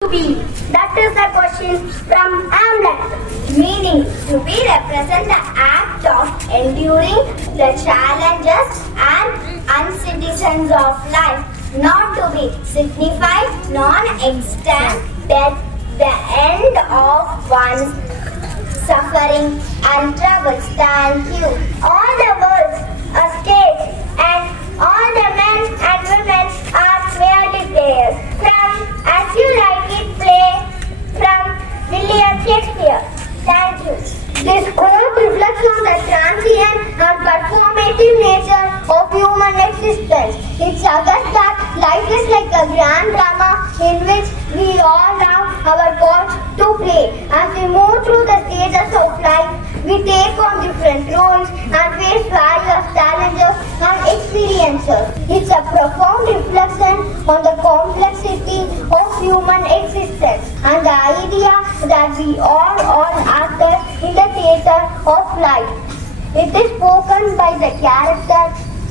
To be. That is the question from Hamlet. Meaning, to be represent the act of enduring the challenges and uncertainties of life. Not to be signified non-extant death, the end of one's suffering and troubles. Thank you. All the worlds, a stage, and all the men and women are merely players. From As You Like It play from William Shakespeare. Thank you. This quote reflects on the transient and performative nature of human existence. It suggests that life is like a grand drama in which we all have our part to play. As we move through the stages of life, we take on different roles and face various challenges and experiences. It's a profound reflection on the complexity of human existence and the idea that we all are actors in the theatre of life. It is spoken by the character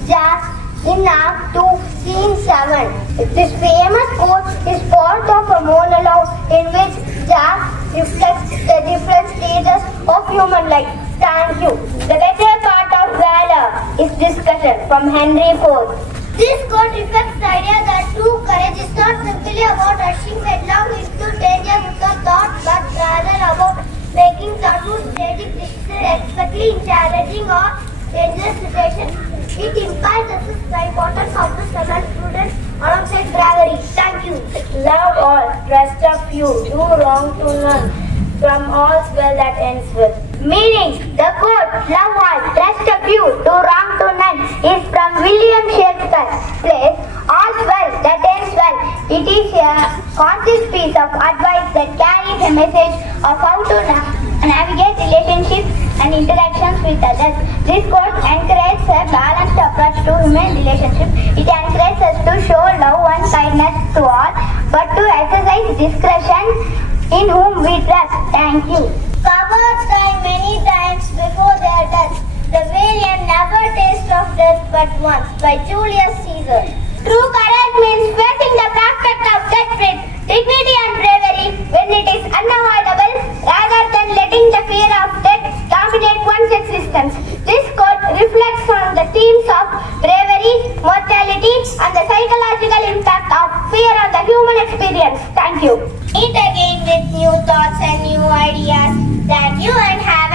Jack in Act 2, Scene 7. This famous quote is part of a monologue in which Jack reflects the different stages of human life. Thank you. The better part of valor is discussion from Henry Ford. This quote reflects the idea that true courage is not simply about rushing headlong into danger without thought, but rather about making thoughtful strategic decisions, especially in challenging or dangerous situations. It emphasizes the importance of the and prudence alongside bravery. Thank you. Love all, trust a few, do wrong to none. From all's well that ends well. Meaning, the quote, love all, trust a few, do wrong to none, is from William Shakespeare's play, all's well that ends well. It is a concise piece of advice that carries a message of how to navigate relationships and interactions with others. This quote encourages a balanced approach to human relationships. It encourages us to show love and kindness to all, but to exercise discretion in whom we trust. Thank you. Cowards die many times before they are done. The valiant never taste of death but once. By Julius Caesar. True courage means facing the prospect of death with dignity and bravery when it is unavoidable, rather than letting the fear of death dominate one's existence. This quote reflects on the themes of bravery, mortality, and the psychological impact of fear on the human experience. Thank you. Meet again with new thoughts and new ideas. Thank you and have